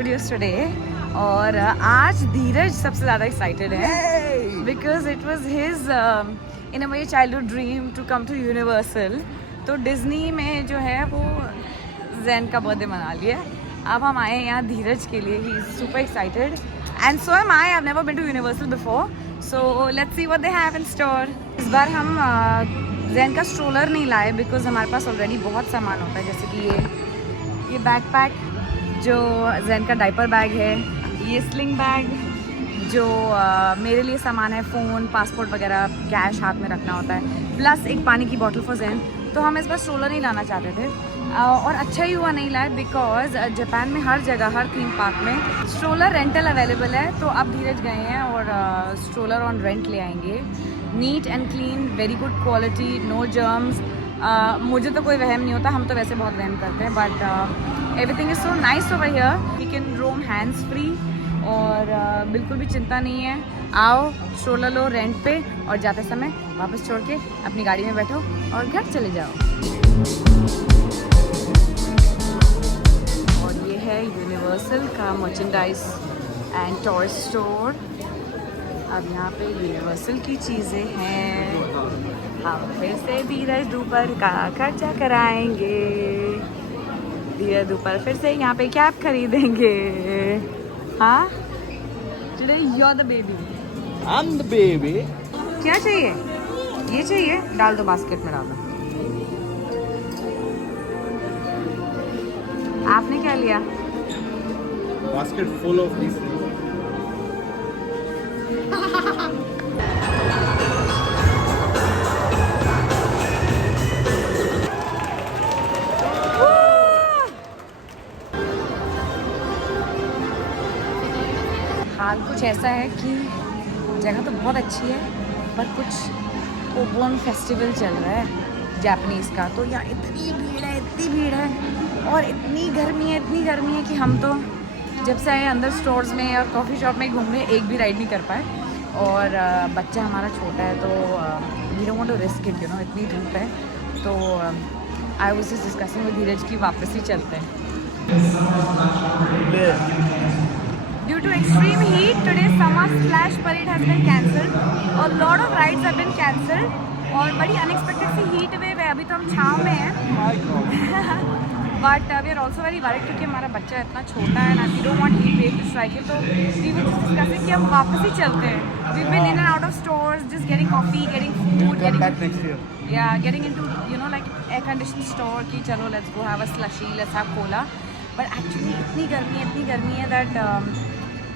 Studios today और आज धीरज सबसे ज़्यादा एक्साइटेड है because it was his in a way childhood dream to come to Universal. तो डिज्नी में जो है वो जैन का बर्थडे मना लिया। अब हम आए हैं यहाँ धीरज के लिए। He is super excited and so am I have never been to Universal before, so let's see what they have in store. इस बार हम जैन का स्ट्रोलर नहीं लाए बिकॉज हमारे पास ऑलरेडी बहुत सामान होता है, जैसे कि ये बैकपैक जो जैन का डाइपर बैग है, ये स्लिंग बैग जो मेरे लिए सामान है, फ़ोन, पासपोर्ट वगैरह, कैश हाथ में रखना होता है, प्लस एक पानी की बॉटल फॉर जैन। तो हम इस बार स्ट्रोलर नहीं लाना चाहते थे और अच्छा ही हुआ नहीं लाए बिकॉज जापान में हर जगह, हर थीम पार्क में स्ट्रोलर रेंटल अवेलेबल है। तो अब धीरज गए हैं और स्ट्रोलर ऑन रेंट ले आएंगे। Neat and clean, very good quality, no germs. मुझे तो कोई वहम नहीं होता, हम तो वैसे बहुत वहम करते हैं, but everything is so nice over here. We can roam hands free और बिल्कुल भी चिंता नहीं है। आओ स्ट्रोलर लो रेंट पे और जाते समय वापस छोड़ के अपनी गाड़ी में बैठो और घर चले जाओ। और ये है यूनिवर्सल का मर्चेंडाइज एंड टॉय स्टोर। अब यहाँ पे यूनिवर्सल की चीज़ें हैं। हम फिर से धीरज दोपहर का खर्चा कराएंगे। धीरज दोपहर फिर से यहाँ पे कैप खरीदेंगे। हाँ, today you are the baby. I'm the baby. क्या चाहिए? ये चाहिए? डाल दो, बास्केट में डाल दो। आपने क्या लिया? Basket full of these things. हाल कुछ ऐसा है कि जगह तो बहुत अच्छी है पर कुछ ओबोन फेस्टिवल चल रहा है जापानीज़ का। तो यहाँ इतनी भीड़ है और इतनी गर्मी है कि हम तो जब से आए अंदर स्टोर्स में और कॉफ़ी शॉप में घूमने एक भी राइड नहीं कर पाए। और बच्चा हमारा छोटा है तो we don't want to risk it, you know, इतनी धूप है। तो I was just discussing with Dheeraj की वापस ही चलते हैं। Due to extreme heat, today's summer splash parade has been cancelled. A lot of rides have been cancelled. और बड़ी अनएक्सपेक्टेड सी हीट वेव है। अभी तो हम छाँव में हैं but we are also very worried क्योंकि हमारा बच्चा इतना छोटा है ना, we don't want heat wave to strike him. तो वी विल डिस्कस कि हम वापस ही चलते हैं। We been in and out of stores, just getting coffee, getting food, getting into you know like air condition store कि चलो let's go have a slushy, let's have cola. But actually इतनी गर्मी है that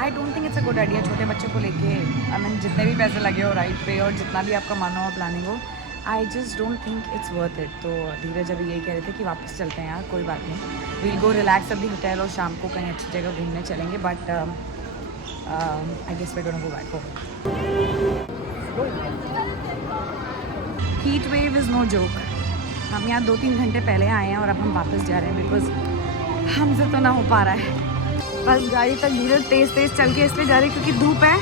I don't think it's a good idea छोटे बच्चों को लेके। I mean जितने भी पैसे लगे हो राइड पे और जितना भी आपका मन हो प्लानिंग हो, I just don't think it's worth it. तो धीरज अभी यही कह रहे थे कि वापस चलते हैं यार, कोई बात नहीं, वील गो रिलैक्स अभी होटल और शाम को कहीं अच्छी जगह घूमने चलेंगे। But I guess we don't go back home. Heat wave is no joke. हम यहाँ 2-3 घंटे पहले आए हैं और अब हम वापस जा रहे हैं बिकॉज हमसे तो ना हो पा रहा है। बस गाड़ी तक धीरज तेज़ चल के इसलिए जा रही क्योंकि धूप है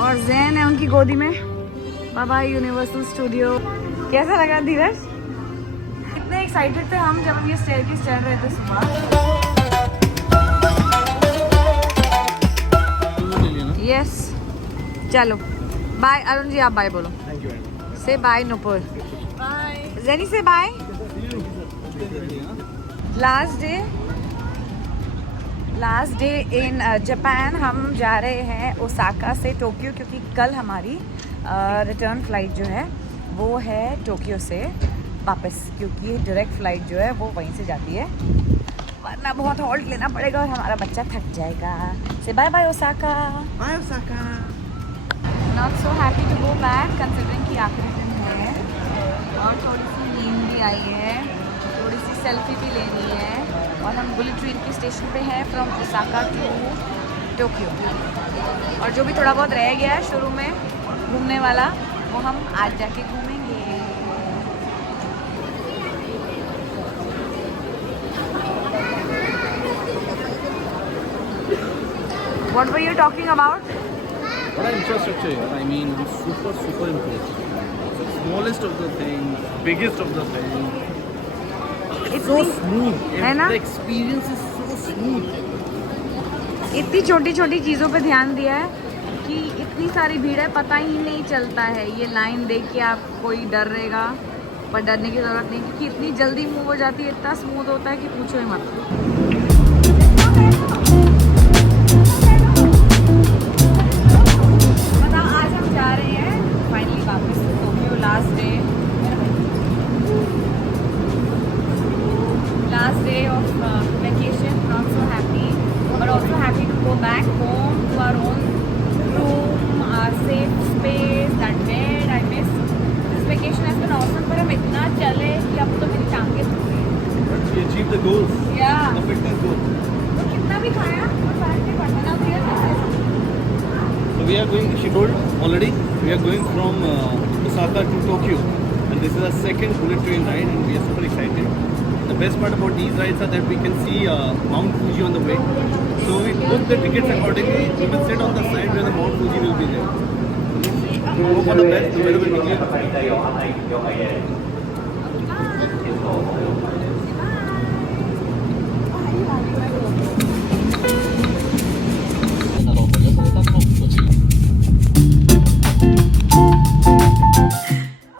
और जैन है उनकी गोदी में। Bye bye Universal Studio. कैसा लगा धीरज? कितने एक्साइटेड थे हम जब हम ये स्टेयरकेस चढ़ रहे थे सुबह। यस, चलो बाय अरुण जी, आप बाय बोलो। Thank you. Say bye Nupur. Bye Jenny say bye. Last day in Japan. हम जा रहे हैं ओसाका से टोक्यो क्योंकि कल हमारी रिटर्न फ़्लाइट जो है वो है टोक्यो से वापस, क्योंकि डायरेक्ट फ़्लाइट जो है वो वहीं से जाती है, वरना बहुत हॉल्ट लेना पड़ेगा और हमारा बच्चा थक जाएगा। Say bye bye Osaka. Bye, Osaka. Not so happy to go back considering कि आखिरी दिन है और थोड़ी सी नींद भी आई है, थोड़ी सी सेल्फी भी लेनी है। और हम बुलेट ट्रेन के स्टेशन पे हैं फ्रॉम ओसाका टू टोक्यो। और जो भी थोड़ा बहुत रह गया है शुरू में घूमने वाला वो हम आज जाके घूमेंगे। What were you talking about? What infrastructure here? I mean, it's super impressive. Smallest of the things, biggest of the things. It's so smooth. है ना? The experience is so smooth. इतनी छोटी छोटी चीज़ों पे ध्यान दिया है कि इतनी सारी भीड़ है, पता ही नहीं चलता है। ये लाइन देख के आप कोई डर रहेगा, पर डरने की ज़रूरत नहीं, क्योंकि इतनी जल्दी मूव हो जाती है, इतना स्मूथ होता है कि पूछो ही मत। बताओ, आज हम जा रहे हैं फाइनली वापस Tokyo. Last day of vacation, not so happy, but also happy to go back home to our own room, our safe space, that bed I miss. This vacation has been awesome, पर हम इतना चले कि अब तो मेरी टांगें दुख रही हैं। We achieved the goals. Yeah. The fitness goal. तो कितना भी खाया और फैट नहीं बढ़ता ना, तो ये So we are going. She told already. We are going from Osaka to Tokyo, and this is our second bullet train ride, and we are super excited. The best part about these rides are that we can see Mount Fuji on the way. So we booked the tickets accordingly. We will sit on the side where the Mount Fuji will be there. We hope for the best. The weather will be clear.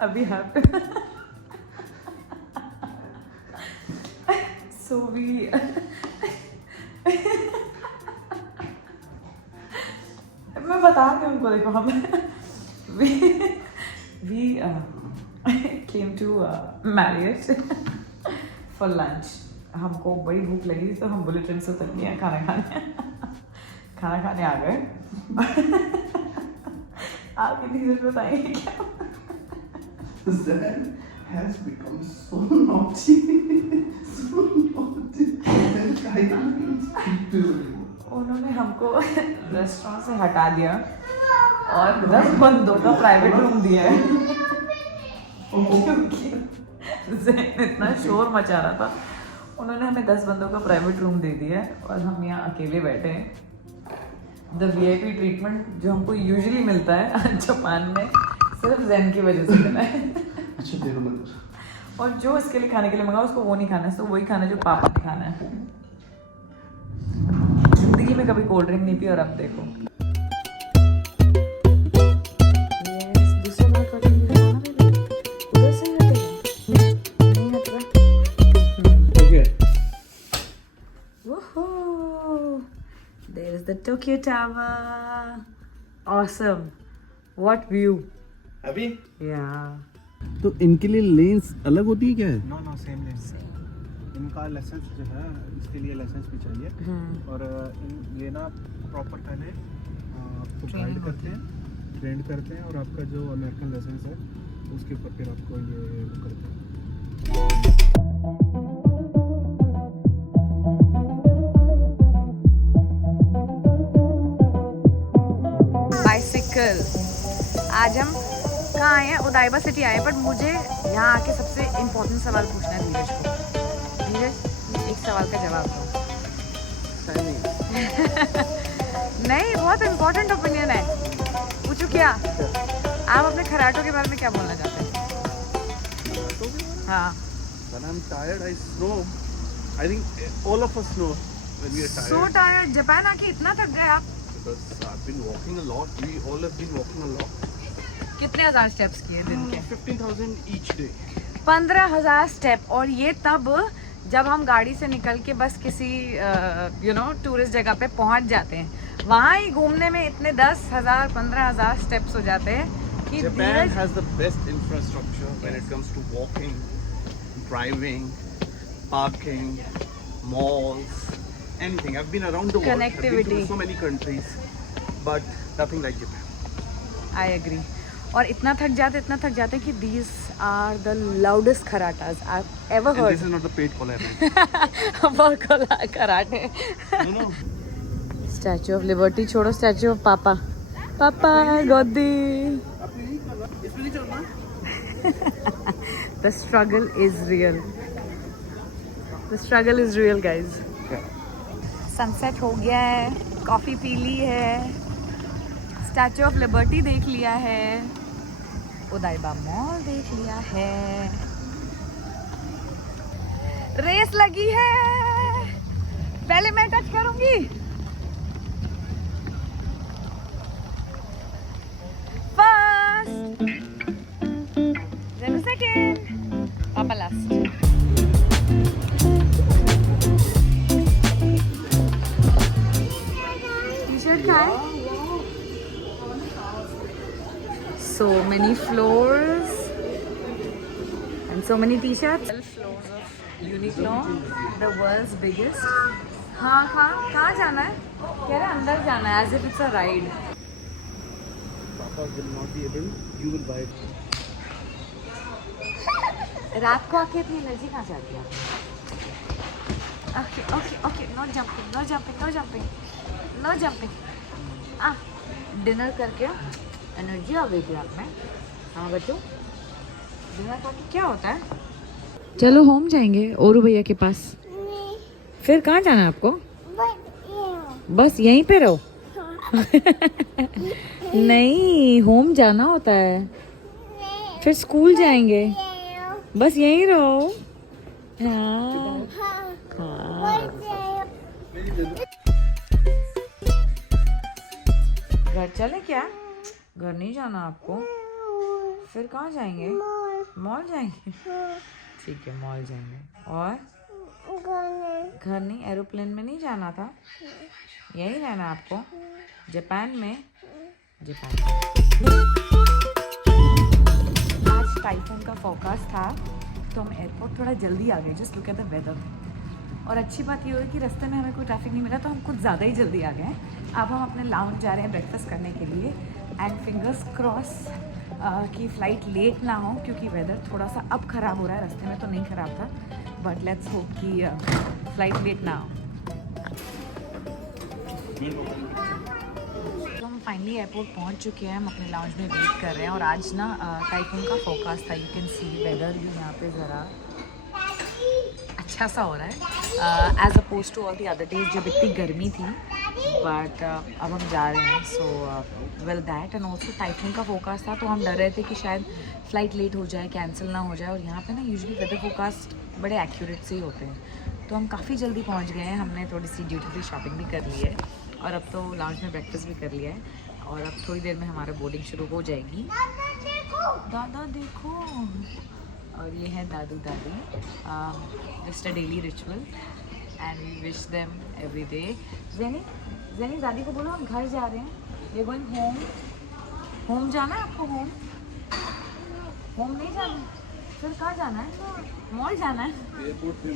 अभी happy so we मैं बता रही हूँ उनको, देखो हम we came to Marriott for lunch. हमको बड़ी भूख लगी तो हम बुलेट ट्रेन से उतर गए खाना खाने आ गए। आप कितनी चीज़ बताएंगे क्या? Zen has become so naughty, so naughty. That I can't speak to him. उन्होंने हमको रेस्टोरेंट से हटा दिया और 10 बंदों का प्राइवेट रूम दिया है क्योंकि ज़ेन इतना शोर मचा रहा था। उन्होंने हमें 10 बंदों का प्राइवेट रूम दे दिया है और हम यहाँ अकेले बैठे हैं। द VIP ट्रीटमेंट जो हमको यूजुअली मिलता है जापान में, सिर्फ ज़ेन की वजह से मिला है। अच्छा देखो मत। और जो इसके लिए खाने के लिए मंगा उसको वो नहीं खाना है, तो वही खाना है जो पापा ने खाना है। जिंदगी में कभी कोल्ड ड्रिंक नहीं पी और अब देखो। There is the Tokyo Tower. Awesome. What view? अभी Yeah. तो इनके लिए लेन्स अलग होती है क्या? No same lens. इनका लाइसेंस जो है, इसके लिए लाइसेंस भी चाहिए। और ये ना प्रॉपर पहले आपको गाइड करते हैं, ट्रेंड करते हैं, और आपका जो अमेरिकन लाइसेंस है उसके ऊपर फिर आपको ये करते हैं। बाइसिकल। आज हम कहाँ आए हैं? उदाइबा सिटी आए, बट मुझे यहाँ आके सबसे इम्पोर्टेंट सवाल पूछना है धीरज को। धीरज, एक सवाल का जवाब दो। नहीं, बहुत इम्पोर्टेंट ओपिनियन है। पूछो क्या? आप अपने खराटों के बारे में क्या बोलना चाहते हैं? हाँ। When I'm tired, I snow. I think all of us snow when we are tired. So tired. Japan आके इतना थक गए आप? Because I've been walking a lot. We all have been walking a lot. कितने हजार steps किए दिन के? 15,000 each day. 15,000 स्टेप। और ये तब जब हम गाड़ी से निकल के बस किसी टूरिस्ट जगह पे पहुंच जाते हैं, वहाँ ही घूमने में इतने 10,000 15,000 स्टेप्स हो जाते हैं कि Japan has the best infrastructure when it comes to walking, driving, parking, malls, anything. I've been around the world. Connectivity. I've been to so many countries, but nothing like Japan. I agree. और इतना थक जाते कि these are the loudest karatas I've ever And heard. this is not the paid collaboration. वो karate. No. Statue of liberty छोड़ो, statue of पापा। पापा गोदी। इसमें नहीं चलना। The struggle is real. The struggle is real, guys. Sunset हो गया है, कॉफ़ी पी ली है, स्टैचू ऑफ लिबर्टी देख लिया है, उदाइबा मॉल देख लिया है, रेस लगी है। पहले मैं टच करूंगी। so many floors and so many t-shirts. 12 floors of Uniqlo, the world's biggest. हाँ कहाँ जाना है? कह रहे अंदर जाना है, as if it's a ride. Papa will not be able. You will buy it. रात को आके इतनी एनर्जी कहाँ से आती है? Okay, no jumping. डिनर करके एनर्जी आ गई थी आप में. हाँ बच्चों, डिनर करके क्या होता है? चलो होम जाएंगे औरू भैया के पास. फिर कहाँ जाना है आपको? बस यहीं पे रहो. नहीं, होम जाना होता है, फिर स्कूल जाएंगे. बस यहीं रहो. हाँ. घर चले क्या? घर नहीं जाना आपको? फिर कहाँ जाएंगे? मॉल जाएंगे. ठीक है, मॉल जाएंगे. और घर नहीं, एरोप्लेन में नहीं जाना था? यहीं रहना आपको? जापान में? आज टाइफून का फोरकास्ट था, तो हम एयरपोर्ट थोड़ा जल्दी आ गए. Just look at the weather. और अच्छी बात ये हुई कि रास्ते में हमें कोई ट्रैफिक नहीं मिला, तो हम कुछ ज़्यादा ही जल्दी आ गए. अब हम अपने लाउंज जा रहे हैं ब्रेकफास्ट करने के लिए. एंड फिंगर्स क्रॉस कि फ़्लाइट लेट ना हो, क्योंकि वेदर थोड़ा सा अब ख़राब हो रहा है. रास्ते में तो नहीं ख़राब था, बट लेट्स होप कि फ़्लाइट लेट ना हो. तो हम फाइनली एयरपोर्ट पहुंच चुके हैं. हम अपने लाउंज में वेट कर रहे हैं. और आज ना टाइफून का फोरकास्ट था. यू कैन सी वेदर भी यहाँ पे ज़रा अच्छा सा हो रहा है, as opposed to all the other days जब इतनी गर्मी थी. बट अब हम जा रहे हैं. So well that. And also typhoon का फोरकास्ट था, तो हम डर रहे थे कि शायद फ़्लाइट लेट हो जाए, कैंसिल ना हो जाए. और यहाँ पे ना यूजुअली वेदर फोरकास्ट बड़े एक्यूरेट से ही होते हैं. तो हम काफ़ी जल्दी पहुँच गए हैं. हमने थोड़ी सी ड्यूटी फ्री शॉपिंग भी कर ली है, और अब तो लाउंज में ब्रेकफास्ट भी कर लिया है. और अब थोड़ी देर में हमारा बोर्डिंग शुरू हो जाएगी. दादा देखो. और ये है दादू दादी. Just a daily ritual and we wish them every day. Jenny दादी को बोलो हम घर जा रहे हैं. We going home. होम जाना है आपको? होम नहीं जाना? फिर कहाँ जाना है? मॉल जाना है?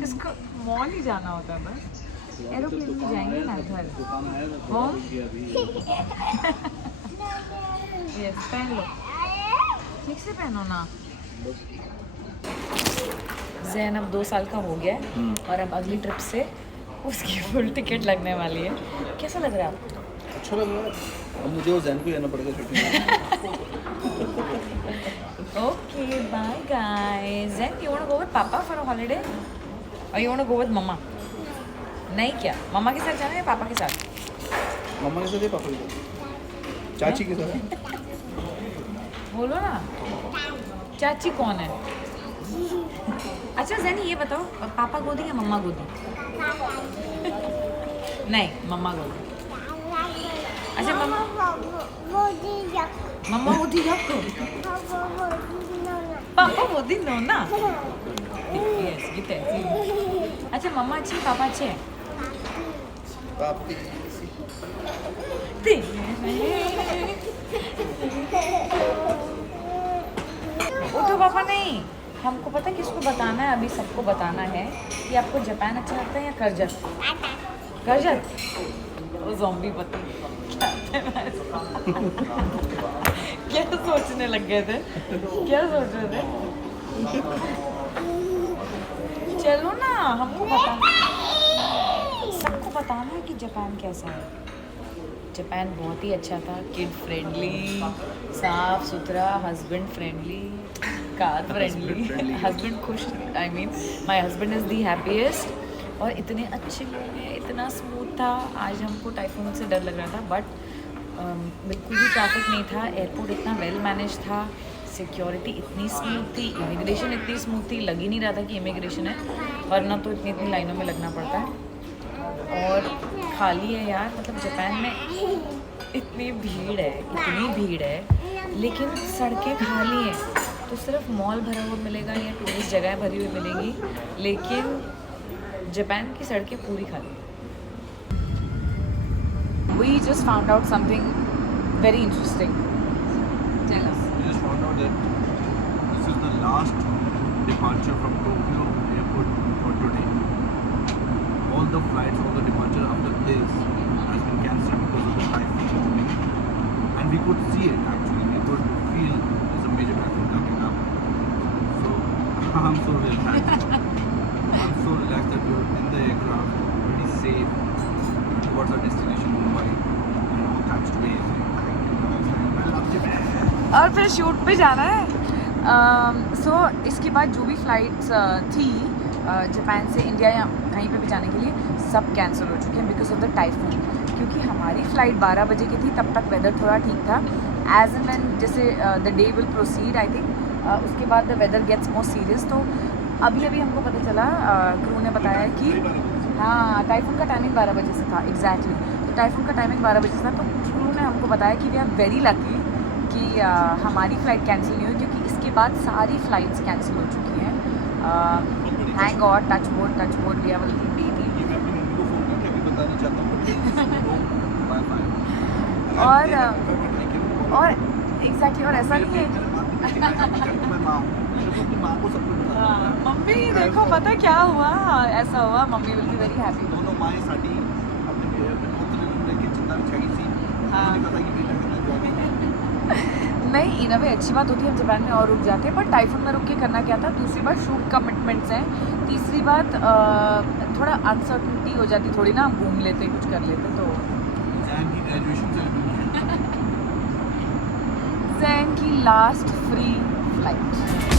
किसको मॉल ही जाना होता है? बस एरोप्लेन में जाएंगे ना घर. होम. यस, पहन लो. ठीक से पहनो ना. जैन अब 2 साल का हो गया है, और अब अगली ट्रिप से उसकी फुल टिकट लगने वाली है. कैसा लग रहा है आपको? अच्छा लग रहा है. अब मुझे और जैन को जाना पड़ेगा छुट्टी में. Okay, bye guys. Then you wanna go with Papa for a holiday, or you wanna go with Mama? नहीं क्या? मम्मा के साथ जाना है या पापा के साथ? मम्मा के साथ या पापा के साथ? चाची के साथ. बोलो ना. चाची कौन है? अच्छा जैनी ये बताओ, पापा गोदी या मम्मा गोदी? नहीं, मम्मा गोदी. अच्छा मम्मा गोदी रखो. पापा गोदी नो ना. यस, ये तैसी. अच्छा मम्मा अच्छी, पापा अच्छे हैं? उठो पापा. नहीं, हमको पता है किसको बताना है. अभी सबको बताना है कि आपको जापान अच्छा लगता है या करजत. वो ज़ॉम्बी पता क्या सोचने लग गए थे? क्या सोच रहे थे? चलो ना, हमको बताना, सबको बताना है कि जापान कैसा है. जापान बहुत ही अच्छा था. किड फ्रेंडली, साफ सुथरा, husband friendly, car friendly. Husband खुश. I mean my husband is the happiest. और इतने अच्छे लोग हैं, इतना स्मूथ था. आज हमको टाइफून से डर लग रहा था, बट बिल्कुल भी ट्रैफिक नहीं था. एयरपोर्ट इतना वेल मैनेज था. सिक्योरिटी इतनी स्मूथ थी. इमिग्रेशन इतनी स्मूथ थी, लग ही नहीं रहा था कि इमिग्रेशन है, वरना तो इतनी लाइनों में लगना पड़ता है. और खाली है यार. मतलब जापान में इतनी भीड़ है, लेकिन सड़कें खाली हैं. तो सिर्फ मॉल भरा हुआ मिलेगा या टूरिस्ट जगह भरी हुई मिलेंगी, लेकिन जापान की सड़कें पूरी खाली. We just found out something very interesting. Tell us. that this is the last departure from Tokyo airport for today. All the flights, all the departure after this has been cancelled because of the typhoon coming. And we could see it actually. We could feel there's a major typhoon coming up. So I'm so relaxed. I'm so relaxed that we're in the aircraft, pretty safe towards our destination Mumbai. And all thanks to amazing. I love you, man. और फिर shoot पे जाना है। सो इसके बाद जो भी flights थी जापान से इंडिया या कहीं पे भी जाने के लिए सब कैंसिल हो चुके हैं बिकॉज ऑफ द टाइफून। क्योंकि हमारी फ़्लाइट 12 बजे की थी, तब तक वेदर थोड़ा ठीक था। एज एंड व्हेन जैसे the day will proceed I think उसके बाद the weather gets more serious. तो अभी हमको पता चला, क्रू ने बताया कि हाँ टाइफून का टाइमिंग 12 बजे से था एग्जैक्टली। तो टाइफून का टाइमिंग 12 बजे से था, तो क्रू ने हमको बताया कि वी आर वेरी लकी कि हमारी फ़्लाइट कैंसिल नहीं हुई, क्योंकि इसके बाद सारी फ़्लाइट्स कैंसिल हो चुकी हैं। Thank God, touch wood we have a little baby. ये मैं अपनी मम्मी को फोन करके अभी बताना चाहता हूँ और एग्जैक्टली और ऐसा नहीं है मम्मी देखो पता क्या हुआ, ऐसा हुआ mummy will be very happy. दोनों माएँ साड़ी अपने पुत्र लेके चिंता में छगी थी। उन्होंने कहा कि बेटा करना चाहिए। नहीं इन अ वे अच्छी बात होती है, हम जापान में और रुक जाते हैं, पर टाइफून में रुक के करना क्या था। दूसरी बात शूट कमिटमेंट्स हैं। तीसरी बात थोड़ा अनसर्टनिटी हो जाती, थोड़ी ना हम घूम लेते कुछ कर लेते। तो जैन की ग्रेजुएशन जैन की लास्ट फ्री फ्लाइट।